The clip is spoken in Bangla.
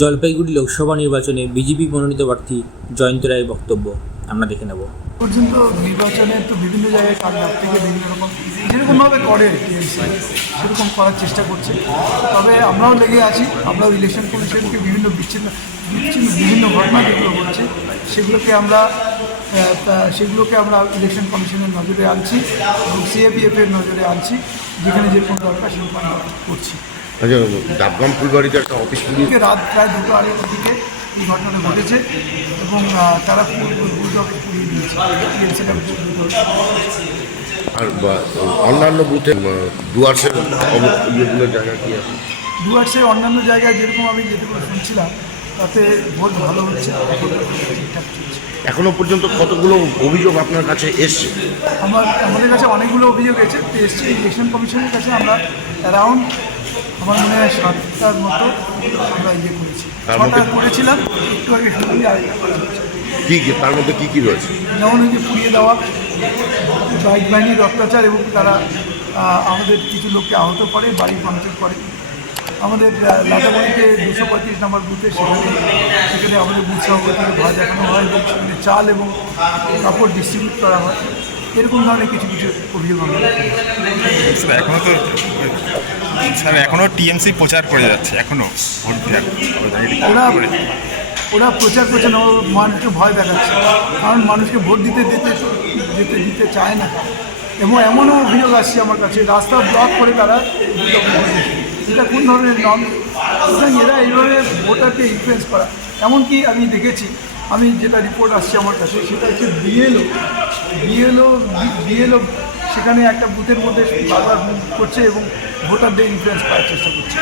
জলপাইগুড়ি লোকসভা নির্বাচনে বিজেপি মনোনীত প্রার্থী জয়ন্ত রায়ের বক্তব্য আমরা দেখে নেব। পর্যন্ত নির্বাচনে তো বিভিন্ন জায়গায় কাজ থেকে বিভিন্ন রকম যেরকমভাবে করে টিএমসি সেরকম করার চেষ্টা করছে। তবে আমরাও লেগে আছি, আমরাও ইলেকশন কমিশনকে বিভিন্ন বিচ্ছিন্ন বিভিন্ন ঘটনা যেগুলো ঘটছে সেগুলোকে আমরা ইলেকশন কমিশনের নজরে আনছি এবং সিএপিএফের নজরে আনছি, যেখানে যেরকম দরকার সেরকম আমরা করছি। আচ্ছা, ডাবগ্রাম ফুলবাড়িতে একটা অফিস রাত প্রায় 2:30টার দিকে এই ঘটনাটা ঘটেছে এবং তারা পুড়িয়ে দিয়েছে। আর অন্যান্য বুথে ডুয়ার্সের ইয়েগুলোর জায়গা কি আছে? ডুয়ার্সের অন্যান্য জায়গায় যেরকম আমি যেটুকু শুনছিলাম তাতে ভোট ভালো হচ্ছে, ঠিকঠাক চলছে। এখনো পর্যন্ত কতগুলো অভিযোগ আপনার কাছে এসছে? আমাদের কাছে অনেকগুলো অভিযোগ এসছে। ইলেকশন কমিশনের কাছে আমরা অ্যারাউন্ড আমার মনে হয় 7টার মতো আমরা করেছি। 6টা করেছিলাম, একটু আগে শুনলি আরেকটা করা হচ্ছে। তার মধ্যে কী কী রয়েছে? যেমন ওই যে পুড়িয়ে দেওয়া, বাইক বাহিনীর অত্যাচার এবং তারা আমাদের কিছু লোককে আহত করে, বাড়ি ভাঙচুর করে। আমাদের লাটাবাড়িতে 235 নম্বর বুথে সেখানে আমাদের বুথ সভাপতিকে ভয় দেখানো হয় এবং সেখানে চাল এবং কাপড় ডিস্ট্রিবিউট করা হয়। এরকম ধরনের কিছু অভিযোগ আমরা এখনও টিএমসি প্রচার করে যাচ্ছে, এখনও ভোট ওরা প্রচার করছে না, মানুষকে ভয় দেখাচ্ছে, কারণ মানুষকে ভোট দিতে চায় না। এবং এমনও অভিযোগ আসছে আমার কাছে, রাস্তা ব্লক করে তারা এটা কোন ধরনের নন, সুতরাং এরা এইভাবে ভোটারকে ইনফ্লুয়েন্স করা। এমনকি আমি দেখেছি, আমি যেটা রিপোর্ট আসছে আমার কাছে সেটা হচ্ছে বিএলও সেখানে একটা বুথের মধ্যে বারবার করছে এবং ভোটারদের ইনফ্লুয়েন্স করার চেষ্টা করছে।